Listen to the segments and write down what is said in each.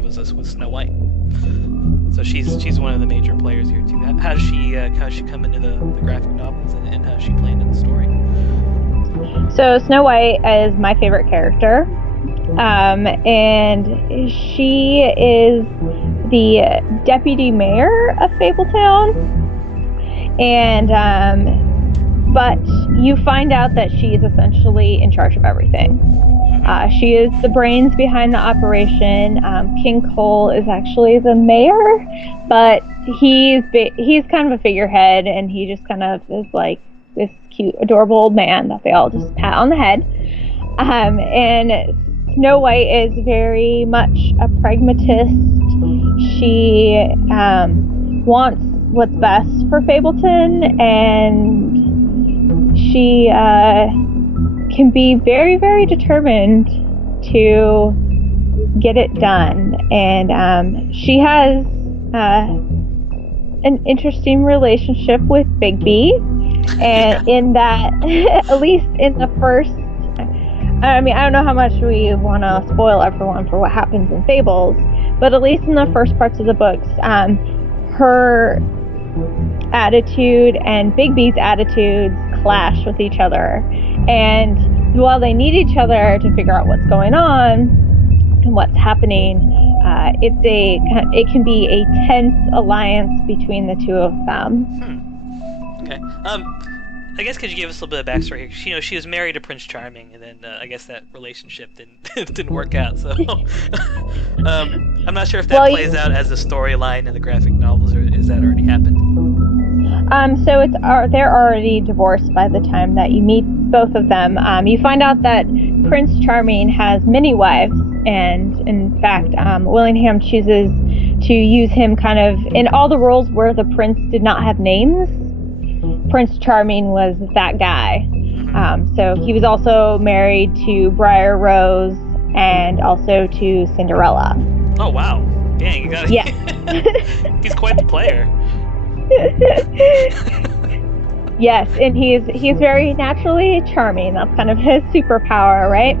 was this with Snow White. So she's one of the major players here too. How's she come into the graphic novels and how's she playing in the story? So Snow White is my favorite character, and she is the deputy mayor of Fabletown, and but you find out that she is essentially in charge of everything. She is the brains behind the operation. King Cole is actually the mayor, but he's kind of a figurehead, and he just kind of is like this cute, adorable old man that they all just pat on the head. And Snow White is very much a pragmatist. She wants what's best for Fableton, and she can be very, very determined to get it done. And she has an interesting relationship with Bigby. And in that, at least in the first, I mean, I don't know how much we want to spoil everyone for what happens in Fables, but at least in the first parts of the books, her attitude and Bigby's attitudes clash with each other. And while they need each other to figure out what's going on and what's happening, it can be a tense alliance between the two of them. Okay. I guess could you give us a little bit of backstory here? She was married to Prince Charming, and then I guess that relationship didn't work out. So I'm not sure if that plays out as a storyline in the graphic novels, or is that already happened? So they're already divorced by the time that you meet both of them. You find out that Prince Charming has many wives, and in fact, Willingham chooses to use him kind of in all the roles where the prince did not have names. Prince Charming was that guy. So he was also married to Briar Rose and also to Cinderella. Oh wow! Dang, you got it. Yeah. He's quite the player. Yes, and he's very naturally charming. That's kind of his superpower, right?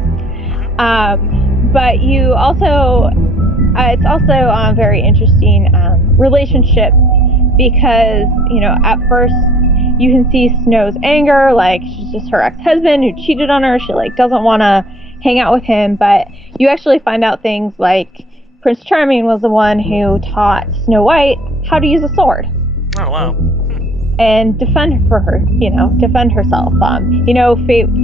But you also, it's also a very interesting relationship because at first you can see Snow's anger, like she's just her ex-husband who cheated on her. She doesn't want to hang out with him, but you actually find out things like Prince Charming was the one who taught Snow White how to use a sword. Oh wow. And defend herself.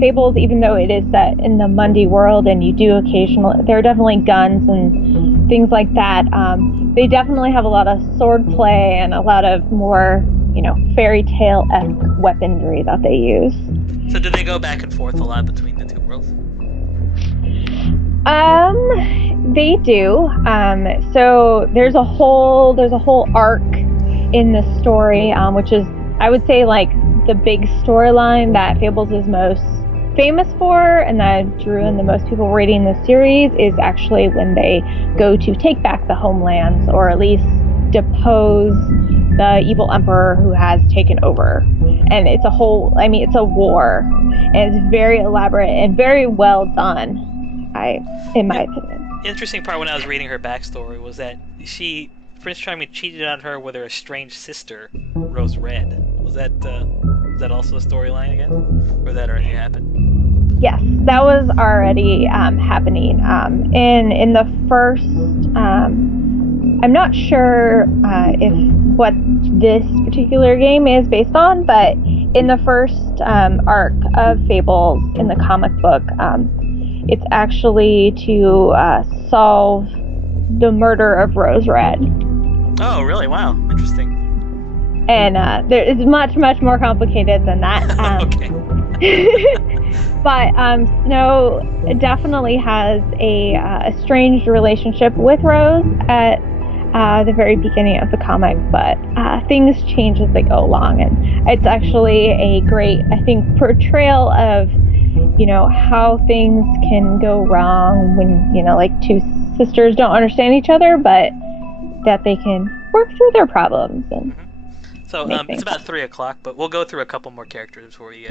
Fables, even though it is set in the Mundy world, and you do occasionally, there are definitely guns and things like that. They definitely have a lot of sword play and a lot of more, fairy tale-esque weaponry that they use. So do they go back and forth a lot between the two worlds? They do. So there's a whole arc in the story, which is, I would say, like the big storyline that Fables is most famous for, and that drew in the most people reading the series, is actually when they go to take back the homelands, or at least depose the evil emperor who has taken over. And it's a war, and it's very elaborate and very well done, in my opinion. Interesting part when I was reading her backstory was that Prince Charming cheated on her with her estranged sister, Rose Red. Was that also a storyline again? Or that already happened? Yes, that was already happening. In the first, I'm not sure if what this particular game is based on, but in the first arc of Fables in the comic book, it's actually to solve the murder of Rose Red. Oh, really? Wow. Interesting. And it's much, much more complicated than that. Okay. But Snow definitely has a strange relationship with Rose at the very beginning of the comic, but things change as they go along. And it's actually a great, I think, portrayal of, how things can go wrong when, like two sisters don't understand each other, but that they can work through their problems. And so it's about 3 o'clock, but we'll go through a couple more characters before we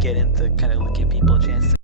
get into kind of give people a chance to